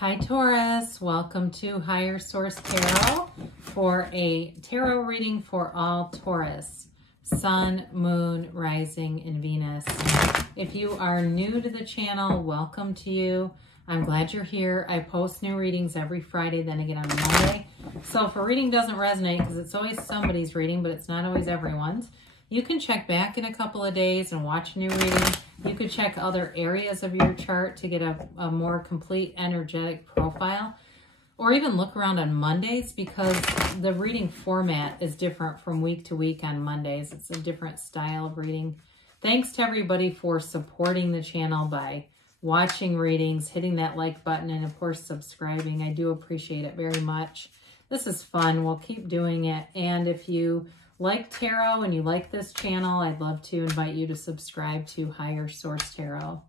Hi Taurus, welcome to Higher Source Tarot for a tarot reading for all Taurus, Sun, Moon, Rising, and Venus. If you are new to the channel, welcome to you. I'm glad you're here. I post new readings every Friday, then again on Monday. So if a reading doesn't resonate, because it's always somebody's reading, but it's not always everyone's, you can check back in a couple of days and watch a new reading. You could check other areas of your chart to get a more complete energetic profile, or even look around on Mondays because the reading format is different from week to week on Mondays. It's a different style of reading. Thanks to everybody for supporting the channel by watching readings, hitting that like button, and of course subscribing. I do appreciate it very much. This is fun. We'll keep doing it. And if you like tarot and you like this channel, I'd love to invite you to subscribe to Higher Source Tarot.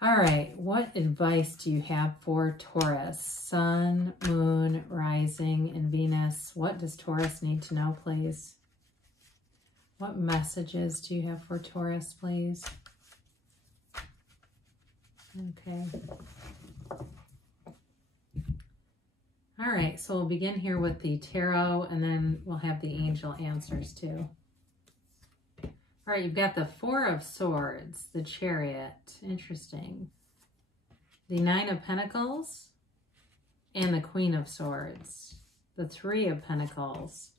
All right, what advice do you have for Taurus? Sun, Moon, Rising, and Venus. What does Taurus need to know, please? What messages do you have for Taurus, please? Okay. All right, so we'll begin here with the tarot, and then we'll have the angel answers too. All right, you've got the Four of Swords, the Chariot. Interesting. The Nine of Pentacles and the Queen of Swords. The Three of Pentacles.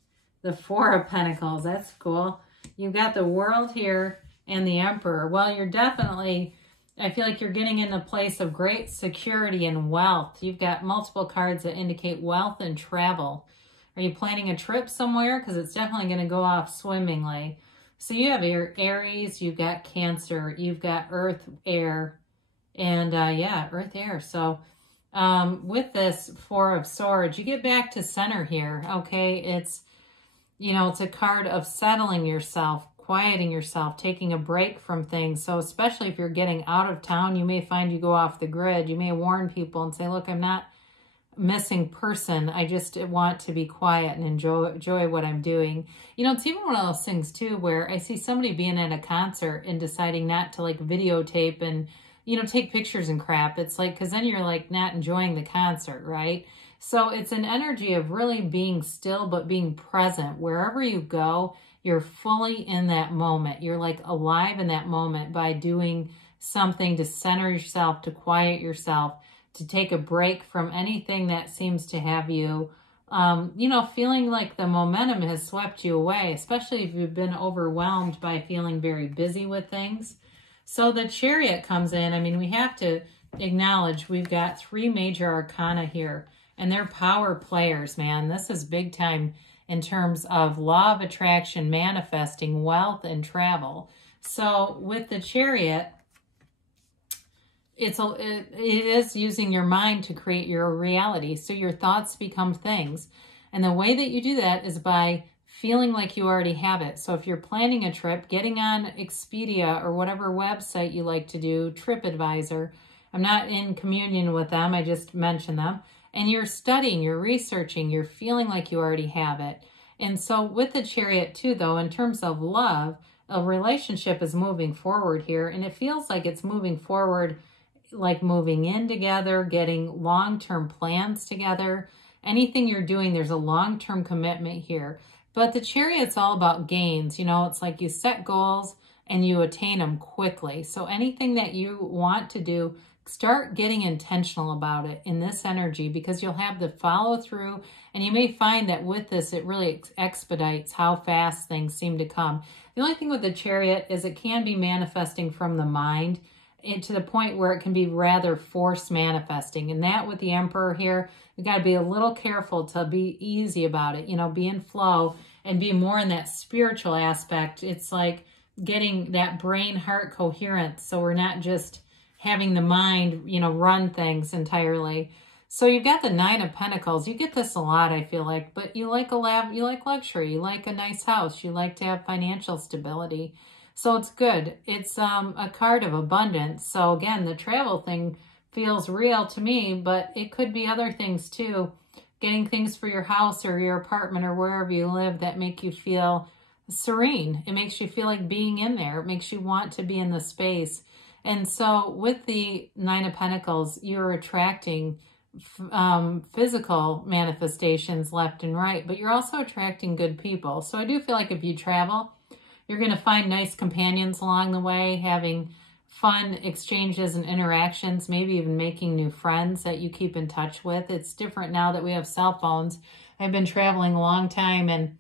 The Four of Pentacles. That's cool. You've got the World here and the Emperor. Well, you're definitely, I feel like you're getting in a place of great security and wealth. You've got multiple cards that indicate wealth and travel. Are you planning a trip somewhere? Because it's definitely going to go off swimmingly. So you have your Aries, you've got Cancer, you've got Earth, Air, and yeah, Earth, Air. So with this Four of Swords, you get back to center here, okay? It's, you know, it's a card of settling yourself, quieting yourself, taking a break from things. So especially if you're getting out of town, you may find you go off the grid. You may warn people and say, look, I'm not a missing person. I just want to be quiet and enjoy what I'm doing. You know, it's even one of those things too, where I see somebody being at a concert and deciding not to like videotape and, you know, take pictures and crap. It's like, because then you're like not enjoying the concert, right? So it's an energy of really being still, but being present. Wherever you go, you're fully in that moment. You're like alive in that moment by doing something to center yourself, to quiet yourself, to take a break from anything that seems to have you, you know, feeling like the momentum has swept you away, especially if you've been overwhelmed by feeling very busy with things. So the Chariot comes in. I mean, we have to acknowledge we've got three major arcana here, and they're power players, man. This is big time in terms of law of attraction, manifesting wealth and travel. So with the Chariot, it is using your mind to create your reality. So your thoughts become things. And the way that you do that is by feeling like you already have it. So if you're planning a trip, getting on Expedia or whatever website you like to do, TripAdvisor, I'm not in communion with them, I just mention them. And you're studying, you're researching, you're feeling like you already have it. And so with the Chariot too, though, in terms of love, a relationship is moving forward here. And it feels like it's moving forward, like moving in together, getting long-term plans together. Anything you're doing, there's a long-term commitment here. But the Chariot's all about gains. You know, it's like you set goals and you attain them quickly. So anything that you want to do, start getting intentional about it in this energy, because you'll have the follow through, and you may find that with this, it really expedites how fast things seem to come. The only thing with the Chariot is it can be manifesting from the mind to the point where it can be rather forced manifesting. And that with the Emperor here, you got to be a little careful to be easy about it, you know, be in flow and be more in that spiritual aspect. It's like getting that brain-heart coherence, so we're not just having the mind, you know, run things entirely. So you've got the Nine of Pentacles. You get this a lot, I feel like, but you like you like luxury, you like a nice house, you like to have financial stability. So it's good. It's a card of abundance. So again, the travel thing feels real to me, but it could be other things too. Getting things for your house or your apartment or wherever you live that make you feel serene. It makes you feel like being in there. It makes you want to be in the space. And so with the Nine of Pentacles, you're attracting physical manifestations left and right, but you're also attracting good people. So I do feel like if you travel, you're going to find nice companions along the way, having fun exchanges and interactions, maybe even making new friends that you keep in touch with. It's different now that we have cell phones. I've been traveling a long time, and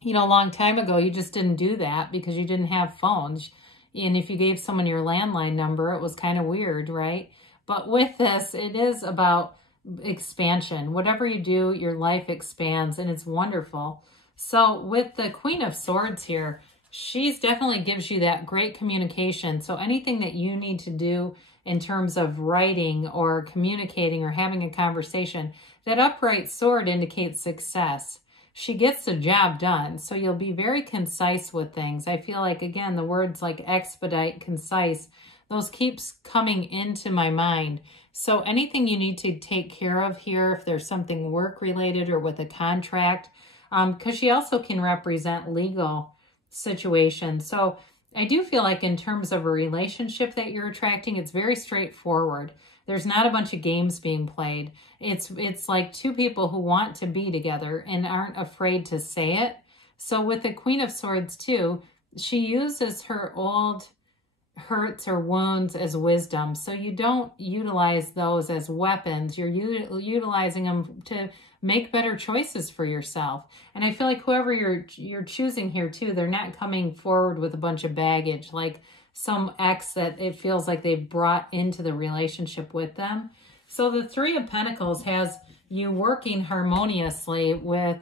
you know, a long time ago, you just didn't do that because you didn't have phones. And if you gave someone your landline number, it was kind of weird, right? But with this, it is about expansion. Whatever you do, your life expands, and it's wonderful. So with the Queen of Swords here, she's definitely gives you that great communication. So anything that you need to do in terms of writing or communicating or having a conversation, that upright sword indicates success. She gets the job done. So you'll be very concise with things. I feel like, again, the words like expedite, concise, those keeps coming into my mind. So anything you need to take care of here, if there's something work related or with a contract, because she also can represent legal situations. So I do feel like in terms of a relationship that you're attracting, it's very straightforward. There's not a bunch of games being played. It's like two people who want to be together and aren't afraid to say it. So with the Queen of Swords too, she uses her old hurts or wounds as wisdom. So you don't utilize those as weapons. You're utilizing them to make better choices for yourself. And I feel like whoever you're choosing here too, they're not coming forward with a bunch of baggage, like some ex that it feels like they've brought into the relationship with them. So the Three of Pentacles has you working harmoniously with,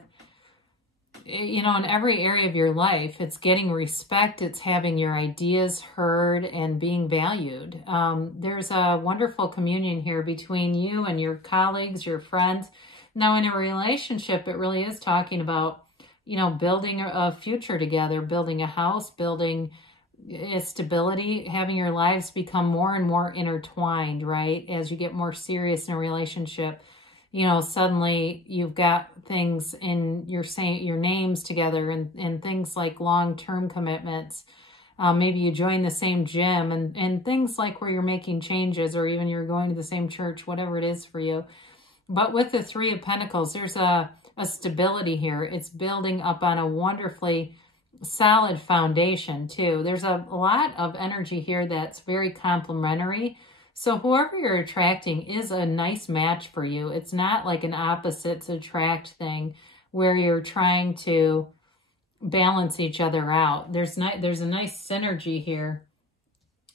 you know, in every area of your life. It's getting respect. It's having your ideas heard and being valued. There's a wonderful communion here between you and your colleagues, your friends. Now, in a relationship, it really is talking about, you know, building a future together, building a house, building stability, having your lives become more and more intertwined, right? As you get more serious in a relationship, you know, suddenly you've got things in your names together and things like long-term commitments. Maybe you join the same gym and things like where you're making changes, or even you're going to the same church, whatever it is for you. But with the Three of Pentacles, there's a stability here. It's building up on a wonderfully solid foundation too. There's a lot of energy here that's very complementary. So whoever you're attracting is a nice match for you. It's not like an opposites attract thing where you're trying to balance each other out. There's a nice synergy here.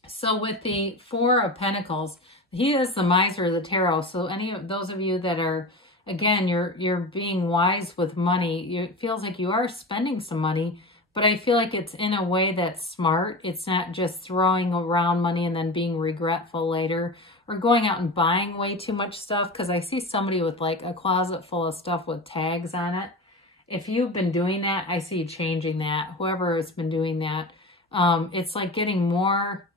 So with the Four of Pentacles, he is the miser of the tarot. So any of those of you that are, again, you're being wise with money, it feels like you are spending some money, but I feel like it's in a way that's smart. It's not just throwing around money and then being regretful later, or going out and buying way too much stuff, because I see somebody with like a closet full of stuff with tags on it. If you've been doing that, I see you changing that. Whoever has been doing that, it's like getting more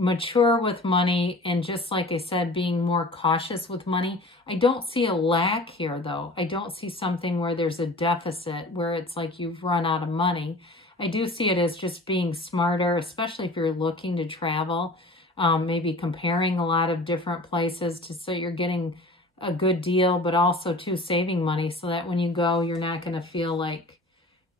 mature with money, and just like I said, being more cautious with money. I don't see a lack here though. I don't see something where there's a deficit, where it's like you've run out of money. I do see it as just being smarter, especially if you're looking to travel, maybe comparing a lot of different places so you're getting a good deal, but also too saving money so that when you go, you're not going to feel like,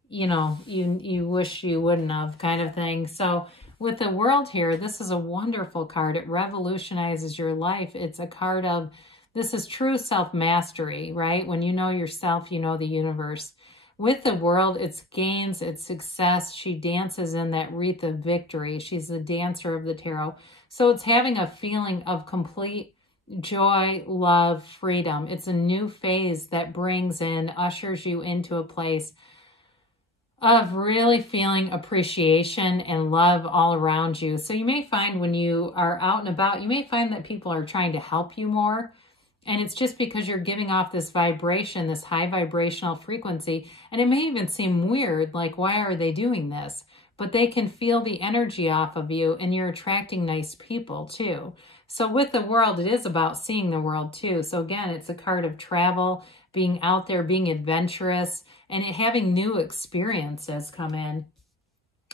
you know, you wish you wouldn't have, kind of thing. So with the World here, this is a wonderful card. It revolutionizes your life. It's a card of, this is true self-mastery, right? When you know yourself, you know the universe. With the World, it's gains, it's success. She dances in that wreath of victory. She's the dancer of the tarot. So it's having a feeling of complete joy, love, freedom. It's a new phase that brings in, ushers you into a place of really feeling appreciation and love all around you. So you may find when you are out and about, you may find that people are trying to help you more. And it's just because you're giving off this vibration, this high vibrational frequency. And it may even seem weird, like, why are they doing this? But they can feel the energy off of you, and you're attracting nice people too. So with the World, it is about seeing the world too. So again, it's a card of travel, being out there, being adventurous, and having new experiences come in.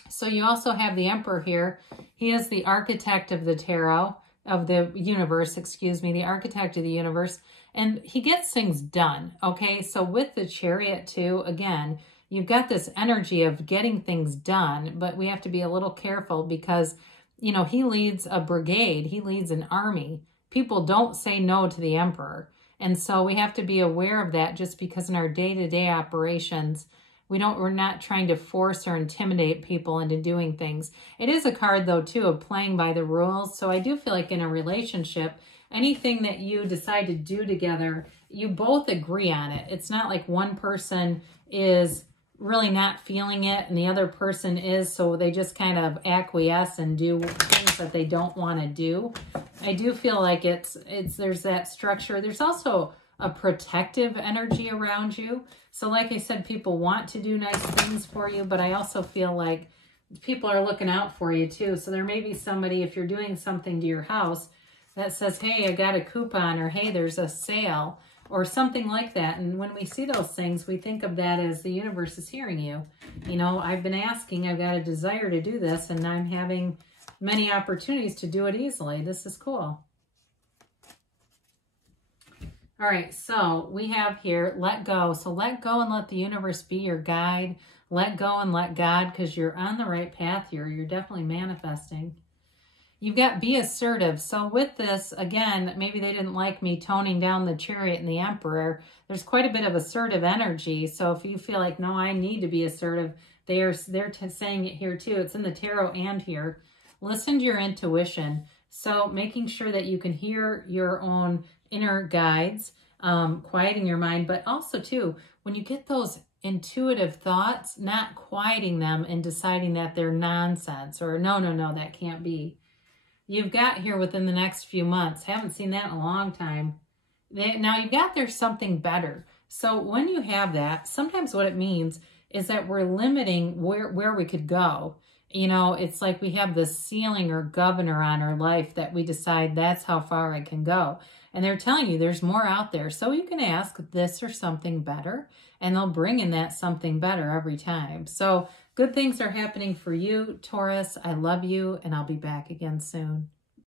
So you also have the Emperor here. He is the architect of the tarot, of the universe, excuse me, the architect of the universe. And he gets things done, okay? So with the Chariot too, again, you've got this energy of getting things done, but we have to be a little careful because, you know, he leads a brigade. He leads an army. People don't say no to the Emperor. And so we have to be aware of that just because in our day-to-day operations, we're not trying to force or intimidate people into doing things. It is a card though too of playing by the rules. So I do feel like in a relationship, anything that you decide to do together, you both agree on it. It's not like one person is really not feeling it and the other person is, so they just kind of acquiesce and do things that they don't want to do. I do feel like there's that structure. There's also a protective energy around you. So like I said, people want to do nice things for you, but I also feel like people are looking out for you too. So there may be somebody, if you're doing something to your house, that says, hey, I got a coupon, or hey, there's a sale, or something like that. And when we see those things, we think of that as the universe is hearing you. You know, I've been asking, I've got a desire to do this, and I'm having many opportunities to do it easily. This is cool. All right, so we have here, let go. So let go and let the universe be your guide. Let go and let God, because you're on the right path here. You're definitely manifesting. You've got be assertive. So with this, again, maybe they didn't like me toning down the Chariot and the Emperor. There's quite a bit of assertive energy. So if you feel like, no, I need to be assertive, they're saying it here too. It's in the tarot and here. Listen to your intuition. So making sure that you can hear your own inner guides, quieting your mind, but also too, when you get those intuitive thoughts, not quieting them and deciding that they're nonsense or no, that can't be. You've got here within the next few months, haven't seen that in a long time. Now you've got there's something better. So when you have that, sometimes what it means is that we're limiting where we could go. You know, it's like we have this ceiling or governor on our life that we decide that's how far I can go. And they're telling you there's more out there. So you can ask this or something better, and they'll bring in that something better every time. So good things are happening for you, Taurus. I love you, and I'll be back again soon.